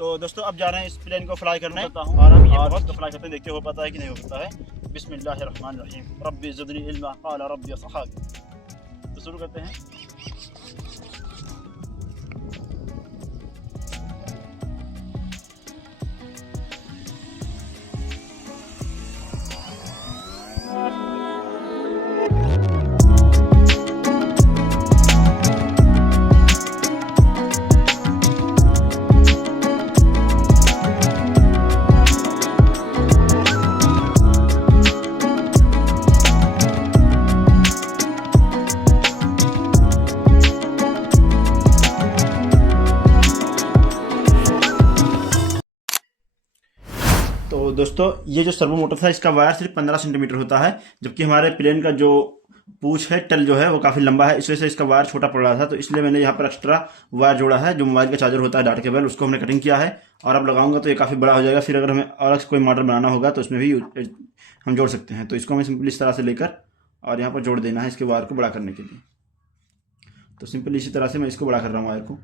तो दोस्तों अब जा रहे हैं इस प्लेन को फ्लाई करने और हम ये बहुत फ्लाई करते हैं, देखते हो पाता है कि नहीं हो पाता है। बिस्मिल्लाहिर्रहमानिर्रहीम रब्बी ज़िदनी इल्मा क़ाला रब्बी फ़क़्हर। तो शुरू करते हैं। तो दोस्तों ये जो सर्वो मोटर था इसका वायर सिर्फ 15 सेंटीमीटर होता है, जबकि हमारे प्लेन का जो पूछ है, टल जो है वो काफ़ी लंबा है। इस वजह से इसका वायर छोटा पड़ रहा था, तो इसलिए मैंने यहाँ पर एक्स्ट्रा वायर जोड़ा है। जो मोबाइल का चार्जर होता है, डाटा केबल, उसको हमने कटिंग किया है और अब लगाऊंगा तो ये काफ़ी बड़ा हो जाएगा। फिर अगर हमें अलग से कोई मॉडल बनाना होगा तो उसमें भी हम जोड़ सकते हैं। तो इसको हमें सिंपली इस तरह से लेकर और यहाँ पर जोड़ देना है इसके वायर को बड़ा करने के लिए। तो सिंपली इसी तरह से मैं इसको बड़ा कर रहा हूँ वायर को।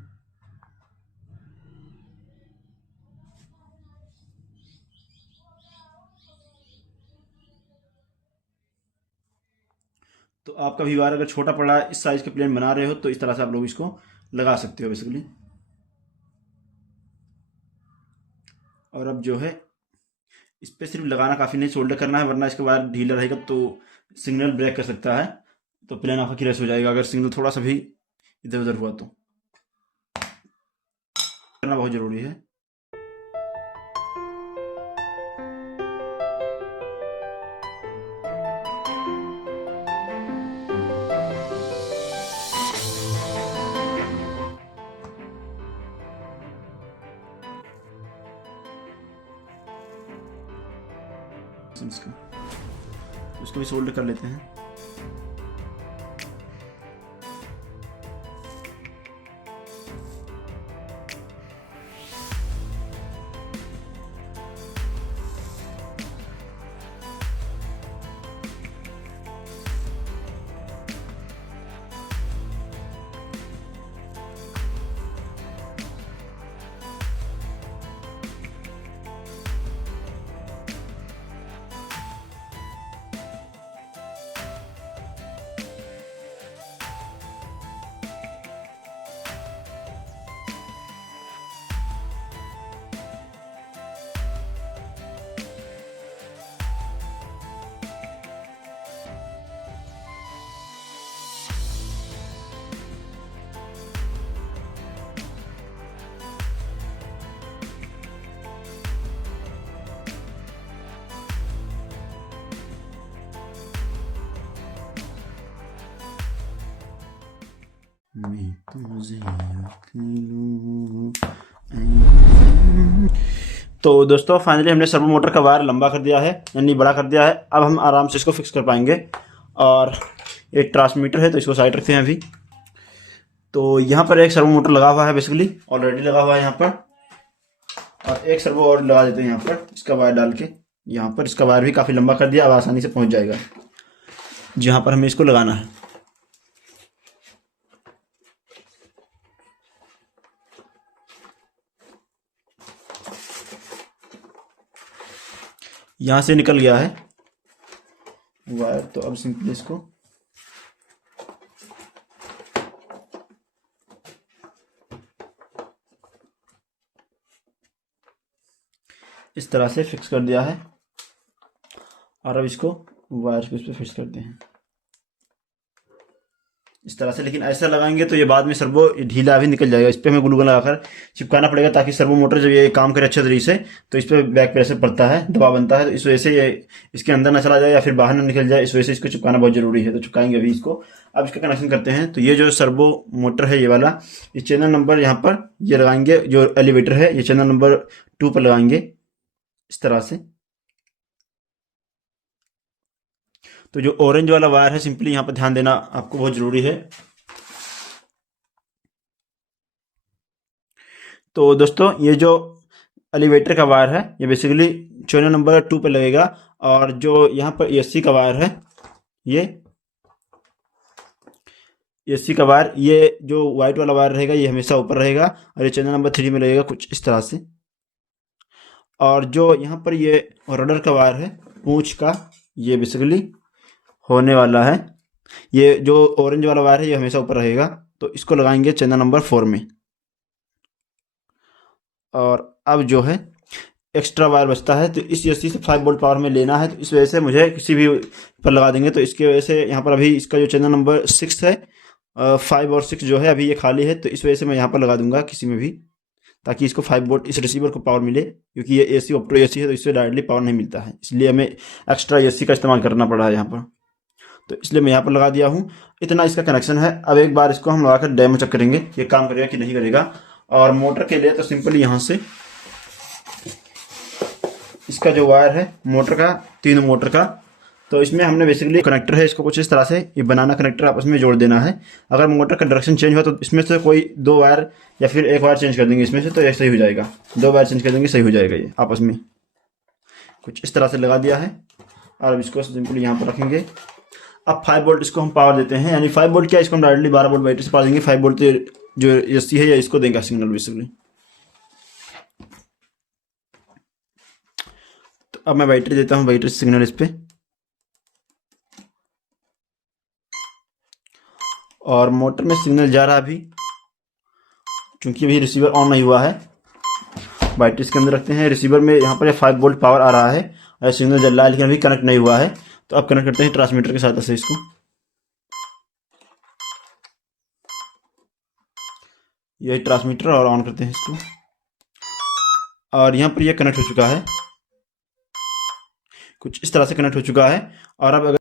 तो आपका भी वायर अगर छोटा पड़ा है, इस साइज के प्लेन बना रहे हो, तो इस तरह से आप लोग इसको लगा सकते हो बेसिकली। और अब जो है इस पर सिर्फ लगाना काफ़ी नहीं, सोल्डर करना है, वरना इसके वायर ढीला रहेगा तो सिग्नल ब्रेक कर सकता है, तो प्लेन आपका क्रैश हो जाएगा अगर सिग्नल थोड़ा सा भी इधर उधर हुआ। तो करना बहुत ज़रूरी है। इसको भी सोल्डर कर लेते हैं। तो दोस्तों फाइनली हमने सर्वो मोटर का वायर लंबा कर दिया है, यानी बड़ा कर दिया है। अब हम आराम से इसको फिक्स कर पाएंगे। और एक ट्रांसमीटर है तो इसको साइड रखते हैं अभी। तो यहाँ पर एक सर्वो मोटर लगा हुआ है, बेसिकली ऑलरेडी लगा हुआ है यहाँ पर, और एक सर्वो और लगा देते हैं यहाँ पर इसका वायर डाल के। यहाँ पर इसका वायर भी काफ़ी लंबा कर दिया, अब आसानी से पहुँच जाएगा जहाँ पर हमें इसको लगाना है। यहाँ से निकल गया है वायर, तो अब सिंपली इसको इस तरह से फिक्स कर दिया है। और अब इसको वायर पे फिक्स करते हैं इस तरह से। लेकिन ऐसा लगाएंगे तो ये बाद में सर्वो ढीला भी निकल जाएगा। इस पर हमें ग्लू गन लगाकर चिपकाना पड़ेगा, ताकि सर्वो मोटर जब ये काम करे अच्छे तरीके से तो इस पर बैक प्रेशर पड़ता है, दबाव बनता है, तो इस वजह से ये इसके अंदर ना चला जाए या फिर बाहर ना निकल जाए। इस वजह से इसको चिपकाना बहुत जरूरी है। तो चिपकाएंगे अभी इसको। अब इसका कनेक्शन करते हैं। तो ये जो सर्वो मोटर है ये वाला, ये चैनल नंबर यहाँ पर ये लगाएंगे, जो एलिवेटर है ये चैनल नंबर 2 पर लगाएंगे इस तरह से। तो जो ऑरेंज वाला वायर है, सिंपली यहाँ पर ध्यान देना आपको बहुत ज़रूरी है। तो दोस्तों ये जो एलिवेटर का वायर है ये बेसिकली चैनल नंबर 2 पे लगेगा, और जो यहाँ पर एसी का वायर है, ये एसी का वायर, ये जो वाइट वाला वायर रहेगा ये हमेशा ऊपर रहेगा, और ये चैनल नंबर 3 में लगेगा कुछ इस तरह से। और जो यहाँ पर ये रडर का वायर है पूंछ का, ये बेसिकली होने वाला है। ये जो ऑरेंज वाला वायर है ये हमेशा ऊपर रहेगा, तो इसको लगाएंगे चैनल नंबर 4 में। और अब जो है एक्स्ट्रा वायर बचता है, तो इस रस्सी से 5 वोल्ट पावर में लेना है, तो इस वजह से मुझे किसी भी पर लगा देंगे। तो इसकी वजह से यहाँ पर अभी इसका जो चैनल नंबर 6 है, 5 और 6 जो है अभी ये खाली है, तो इस वजह से मैं यहाँ पर लगा दूंगा किसी में भी, ताकि इसको 5 वोल्ट इस रिसीवर को पावर मिले, क्योंकि ये एसी ऑप्टो एसी है, तो इससे डायरेक्टली पावर नहीं मिलता है, इसलिए हमें एक्स्ट्रा एसी का इस्तेमाल करना पड़ा है यहाँ पर। तो इसलिए मैं यहाँ पर लगा दिया हूँ। इतना इसका कनेक्शन है। अब एक बार इसको हम लगाकर डेमो चेक करेंगे ये काम करेगा कि नहीं करेगा। और मोटर के लिए तो सिंपली यहाँ से इसका जो वायर है मोटर का, तीनों मोटर का, तो इसमें हमने बेसिकली कनेक्टर है, इसको कुछ इस तरह से ये बनाना कनेक्टर आपस में जोड़ देना है। अगर मोटर का डायरेक्शन चेंज हुआ तो इसमें से कोई 2 वायर या फिर 1 वायर चेंज कर देंगे इसमें से, तो ये सही हो जाएगा। 2 वायर चेंज कर देंगे, सही हो जाएगा। ये आपस में कुछ इस तरह से लगा दिया है। और अब इसको सिंपली यहाँ पर रखेंगे। अब 5 वोल्ट इसको हम पावर देते हैं, यानी 5 वोल्ट क्या, इसको हम डायरेक्टली 12 वोल्ट बैटरी से पावर देंगे। 5 वोल्ट जो एसी है या इसको देंगे सिग्नल बेसिकली। तो अब मैं बैटरी देता हूँ, बैटरी सिग्नल इस पे, और मोटर में सिग्नल जा रहा अभी, क्योंकि अभी रिसीवर ऑन नहीं हुआ है। बैटरी इसके अंदर रखते हैं, रिसीवर में यहाँ पर 5 वोल्ट पावर आ रहा है और सिग्नल जल रहा है, लेकिन अभी कनेक्ट नहीं हुआ है। तो अब कनेक्ट करते हैं ट्रांसमीटर के साथ से इसको। यही ट्रांसमीटर, और ऑन करते हैं इसको। और यहाँ पर यह कनेक्ट हो चुका है, कुछ इस तरह से कनेक्ट हो चुका है। और अब अगर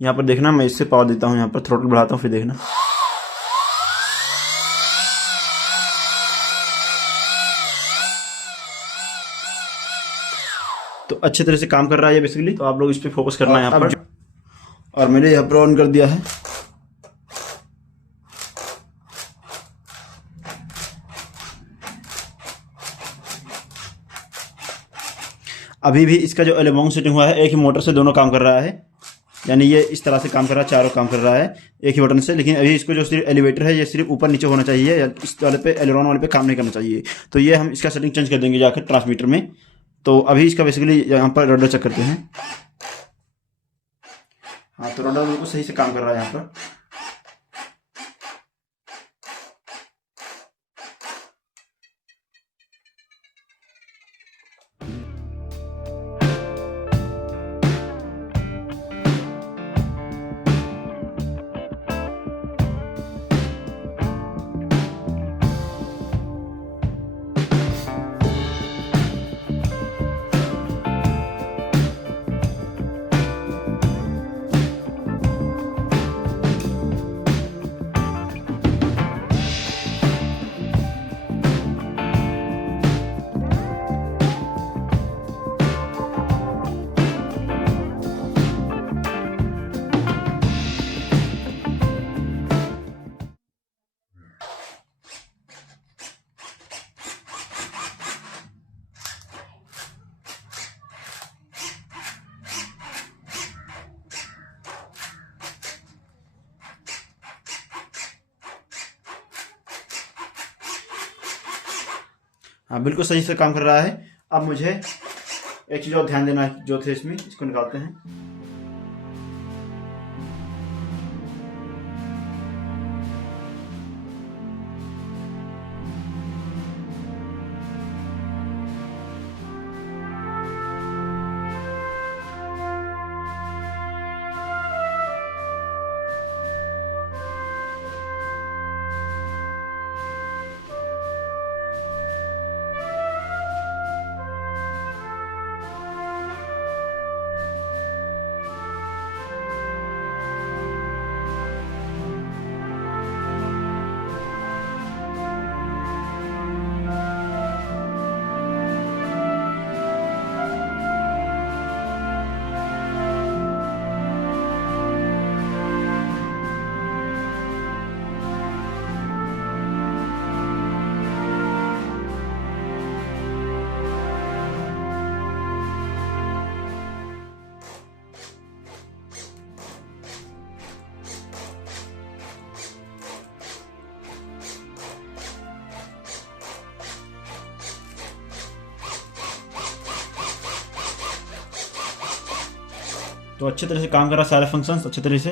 यहाँ पर देखना, मैं इससे पावर देता हूँ, यहाँ पर थ्रोटल बढ़ाता हूँ, फिर देखना। तो अच्छे तरह से काम कर रहा है ये बेसिकली। तो आप लोग इस पे फोकस करना है यहाँ पर। और मैंने यहाँ पर ऑन कर दिया है। अभी भी इसका जो एलेमोंग सेटिंग हुआ है, एक ही मोटर से दोनों काम कर रहा है, यानी ये इस तरह से काम कर रहा है, चारों काम कर रहा है एक ही बटन से। लेकिन अभी इसको जो सिर्फ एलिवेटर है ये सिर्फ ऊपर नीचे होना चाहिए, या इस वाले पे एलेरॉन वाले पे काम नहीं करना चाहिए। तो ये हम इसका सेटिंग चेंज कर देंगे जाकर ट्रांसमीटर में। तो अभी इसका बेसिकली यहाँ पर रडर चेक करते हैं। हाँ, तो रडर बिल्कुल सही से काम कर रहा है यहाँ पर। हाँ, बिल्कुल सही से काम कर रहा है। अब मुझे एक चीज़ और ध्यान देना है जो थे इसमें, इसको निकालते हैं। तो अच्छे तरह से काम कर रहा है, सारे फंक्शंस अच्छे तरह से।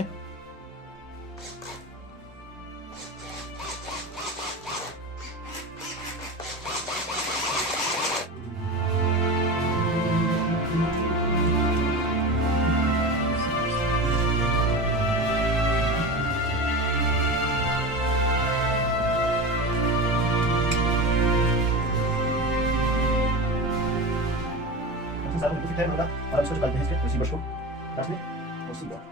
सारा बिल्कुल फिट है हमारा। और इसको निकालते हैं इसके रिसीवर को लास्ट में और सीधा।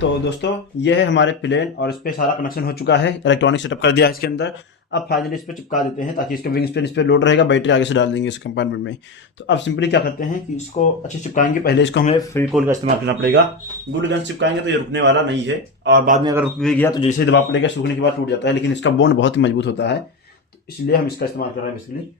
तो दोस्तों ये है हमारे प्लेन और इस पर सारा कनेक्शन हो चुका है, इलेक्ट्रॉनिक सेटअप कर दिया है इसके अंदर। अब फाइनली इस पर चिपका देते हैं ताकि इसका विंग स्पेन इस पर लोड रहेगा, बैटरी आगे से डाल देंगे इस कंपार्टमेंट में। तो अब सिंपली क्या करते हैं कि इसको अच्छे चिपकाएंगे। पहले इसको हमें फेविकोल का इस्तेमाल करना पड़ेगा। ग्लू गन चिपकाएंगे तो ये रुकने वाला नहीं है, और बाद में अगर रुक भी गया तो जैसे ही दबाव पड़ेगा सूखने के बाद टूट जाता है, लेकिन इसका बॉन्ड बहुत ही मजबूत होता है, तो इसलिए हम इसका इस्तेमाल कर रहे हैं बेसिकली।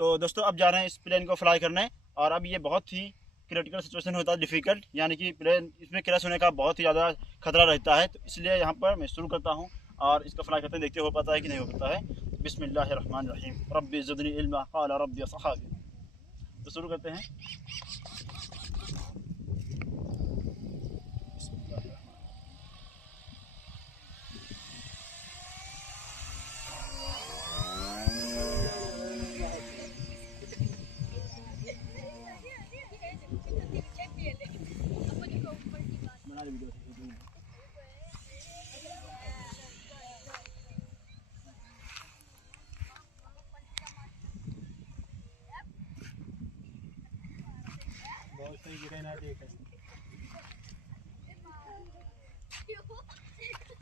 तो दोस्तों अब जा रहे हैं इस प्लेन को फ्लाई करने, और अब ये बहुत ही क्रिटिकल सिचुएशन होता है, डिफिकल्ट, यानी कि प्लेन इसमें क्रैश होने का बहुत ही ज़्यादा खतरा रहता है। तो इसलिए यहाँ पर मैं शुरू करता हूँ और इसका फ्लाई करते हैं, देखते हो पाता है कि नहीं हो पाता है। बिस्मिल्लाहिर्रहमानिर्रहीम रब्बी ज़िदनी इल्मा क़ाला रब्बी असहाबी। तो शुरू करते हैं।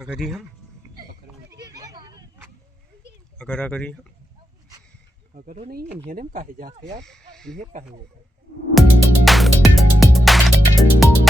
अगर हम अगर नहीं इन्हें काहे जाते यार, इन्हें काहे होता है।